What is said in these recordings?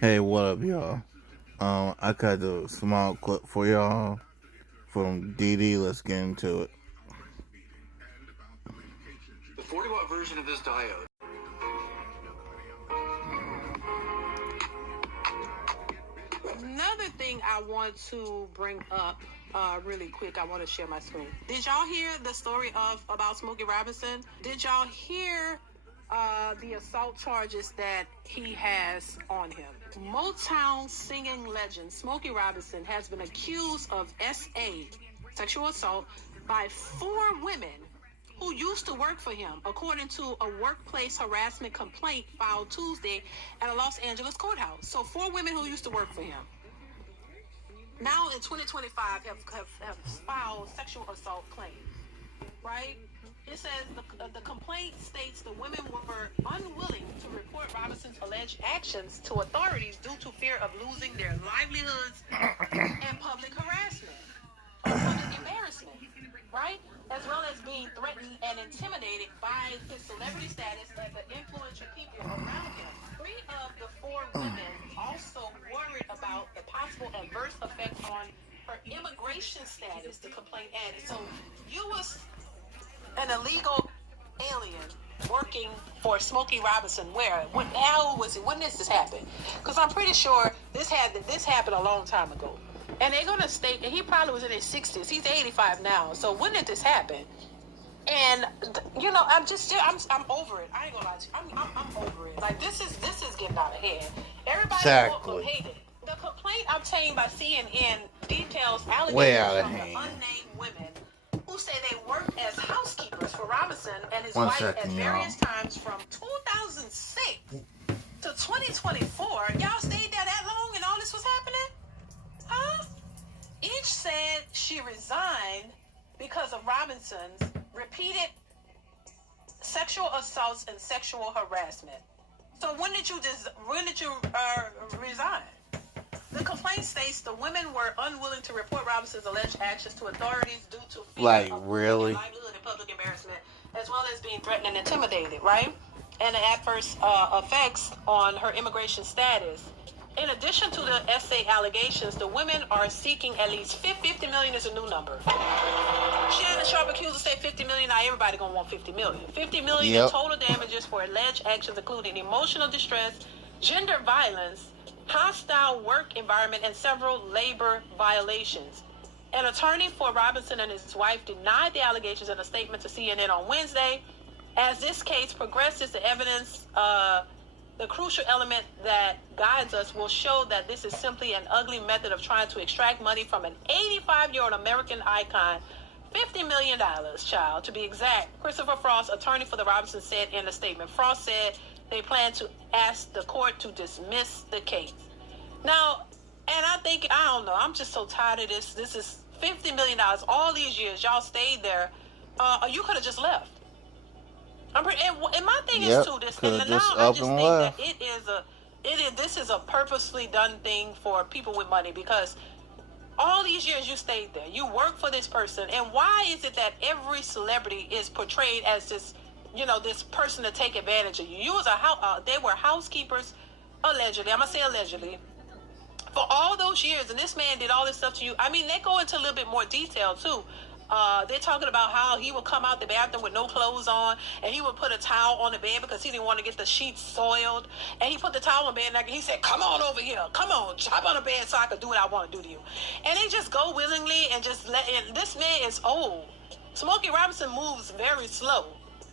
Hey, what up, y'all? I got a small clip for y'all from DD. Let's get into it. The 40-watt version of this diode. Another thing I want to bring up really quick, I want to share my screen. Did y'all hear the story about Smoky Robinson? Did y'all hear the assault charges that he has on him? Motown singing legend Smoky Robinson has been accused of SA, sexual assault, by 4 women who used to work for him, according to a workplace harassment complaint filed Tuesday at a Los Angeles courthouse. So 4 women who used to work for him now in 2025 have filed sexual assault claims, right? It says the complaint states the women were unwilling to report Robinson's alleged actions to authorities due to fear of losing their livelihoods and public harassment, public embarrassment, right? As well as being threatened and intimidated by his celebrity status and the influential people around him. 3 of the 4 women also worried about the possible adverse effect on her immigration status, the complaint added. So you was an illegal alien working for Smoky Robinson. How was it? When did this happen? Because I'm pretty sure this happened a long time ago. And they're gonna state that he probably was in his 60s. He's 85 now. So when did this happen? And I'm over it. I ain't gonna lie to you. I'm over it. Like this is getting out of hand. Everybody Exactly. hated it. The complaint obtained by CNN details Way allegations out of from the hand. unnamed women who say they worked as housekeepers for Robinson and his One wife second, at various times from 2006 to 2024. Y'all stayed there that long and all this was happening? Huh? Each said she resigned because of Robinson's repeated sexual assaults and sexual harassment. So when did you resign? The complaint states the women were unwilling to report Robinson's alleged actions to authorities due to fear of really? livelihood and public embarrassment, as well as being threatened and intimidated, right? And the adverse effects on her immigration status. In addition to the SA allegations, the women are seeking at least $50 million is a new number. Shannon Sharp accusers say $50 million. Now everybody gonna want $50 million. $50 million in total damages for alleged actions including emotional distress, gender violence, hostile work environment, and several labor violations. An attorney for Robinson and his wife denied the allegations in a statement to CNN on Wednesday. As this case progresses, the evidence, the crucial element that guides us will show that this is simply an ugly method of trying to extract money from an 85-year-old American icon. $50 million, child, to be exact. Christopher Frost, attorney for the Robinsons, said in a statement. Frost said they plan to ask the court to dismiss the case. Now, and I don't know, I'm just so tired of this. This is $50 million. All these years, y'all stayed there. You could have just left. And my thing is too this, and now I just think that this is a purposely done thing for people with money, because all these years you stayed there, you work for this person, and why is it that every celebrity is portrayed as this, this person to take advantage of you? You was they were housekeepers, allegedly. I'm gonna say allegedly, for all those years, and this man did all this stuff to you. I mean, they go into a little bit more detail too. They're talking about how he would come out the bathroom with no clothes on, and he would put a towel on the bed because he didn't want to get the sheets soiled. And he put the towel on the bed, and he said, "Come on over here, come on, hop on the bed so I can do what I want to do to you." And they just go willingly and just let. And this man is old. Smokey Robinson moves very slow.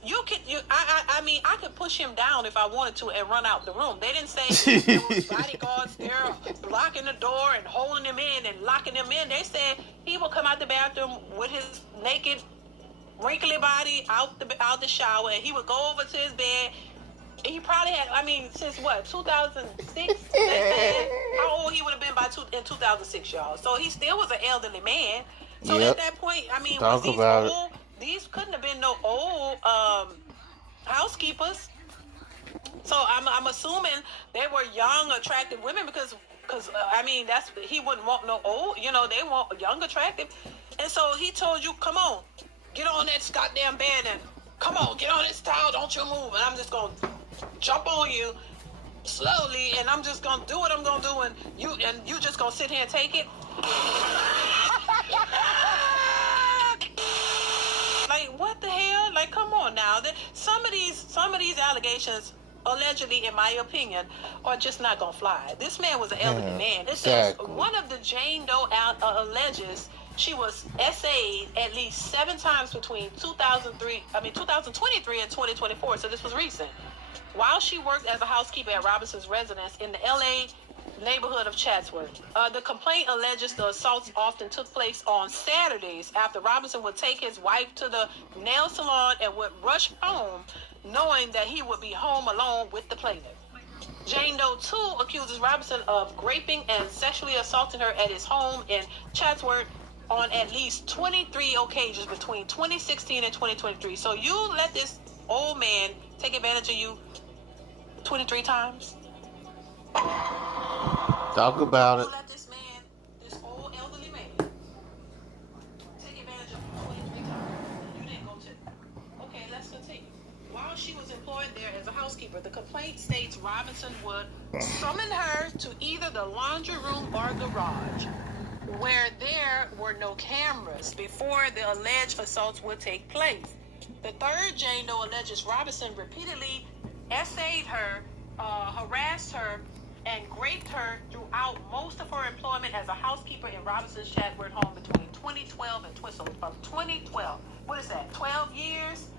I mean, I could push him down if I wanted to and run out the room. They didn't say there was bodyguards there blocking the door and holding him in and locking him in. They said he would come out the bathroom with his naked, wrinkly body out the shower, and he would go over to his bed. He probably had, since what, 2006? They said how old he would have been in 2006, y'all. So he still was an elderly man. So at that point, was these old? These couldn't have been no old housekeepers. So I'm assuming they were young, attractive women because he wouldn't want no old. They want young, attractive. And so he told you, come on, get on that goddamn bed and come on, get on this towel, don't you move. And I'm just gonna jump on you slowly, and I'm just gonna do what I'm gonna do, and you just gonna sit here and take it. Like, what the hell? Like, come on now. Some of these allegations, allegedly, in my opinion, are just not gonna fly. This man was an elderly man. It says one of the Jane Doe alleges she was SA'd at least 7 times between 2023 and 2024. So this was recent. While she worked as a housekeeper at Robinson's residence in the LA neighborhood of Chatsworth. The complaint alleges the assaults often took place on Saturdays after Robinson would take his wife to the nail salon and would rush home knowing that he would be home alone with the plaintiff. Jane Doe, too, accuses Robinson of raping and sexually assaulting her at his home in Chatsworth on at least 23 occasions between 2016 and 2023. So you let this old man take advantage of you 23 times? Talk about it. You let this man, this old elderly man, take advantage of you 23 times. You didn't go to. Okay, let's continue. While she was employed there as a housekeeper, the complaint states Robinson would summon her to either the laundry room or garage, where there were no cameras before the alleged assaults would take place. The third Jane Doe alleges Robinson repeatedly essayed her, harassed her, and raped her throughout most of her employment as a housekeeper in Robinson's Chatsworth home between 2012 and from 2012. What is that, 12 years?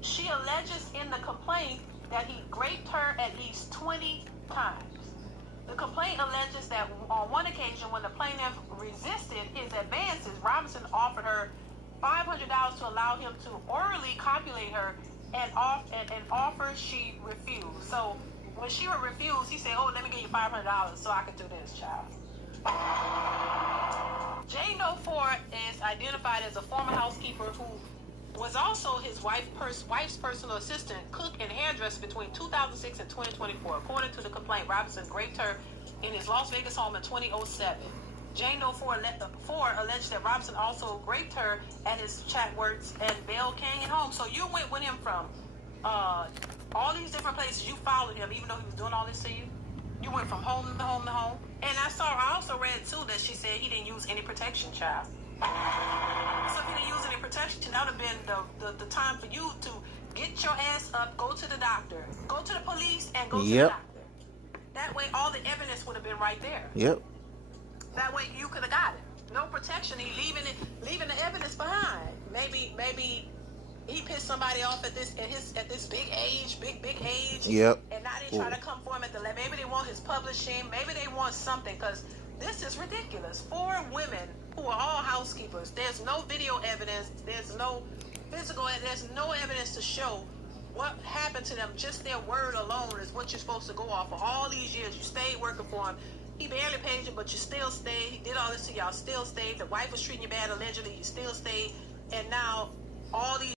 She alleges in the complaint that he raped her at least 20 times. The complaint alleges that on one occasion when the plaintiff resisted his advances, Robinson offered her $500 to allow him to orally copulate her, and offer she refused. So when she would refuse, he said, "Oh, let me give you $500 so I can do this, child." Jane Doe 4 is identified as a former housekeeper who was also his wife's personal assistant, cook, and hairdresser between 2006 and 2024. According to the complaint, Robinson raped her in his Las Vegas home in 2007. Jane Doe 4 alleged that Robinson also raped her at his Chatsworth and Bell Canyon home. So you went with him from all these different places. You followed him, even though he was doing all this to you. You went from home to home to home. And I also read, too, that she said he didn't use any protection, child. So if he didn't use any protection, that would have been the time for you to get your ass up, go to the doctor, go to the police, and go to the doctor. That way, all the evidence would have been right there. Yep. That way, you could have got it. No protection. He leaving the evidence behind. Maybe he pissed somebody off at this big age. Yep. And now they try to come for him at the lab. Maybe they want his publishing. Maybe they want something, because this is ridiculous. 4 women who are all housekeepers. There's no video evidence. There's no physical. There's no evidence to show what happened to them. Just their word alone is what you're supposed to go off of. All these years you stayed working for him. He barely paid you, but you still stayed. He did all this to y'all, still stayed. The wife was treating you bad, allegedly. You still stayed. And now all these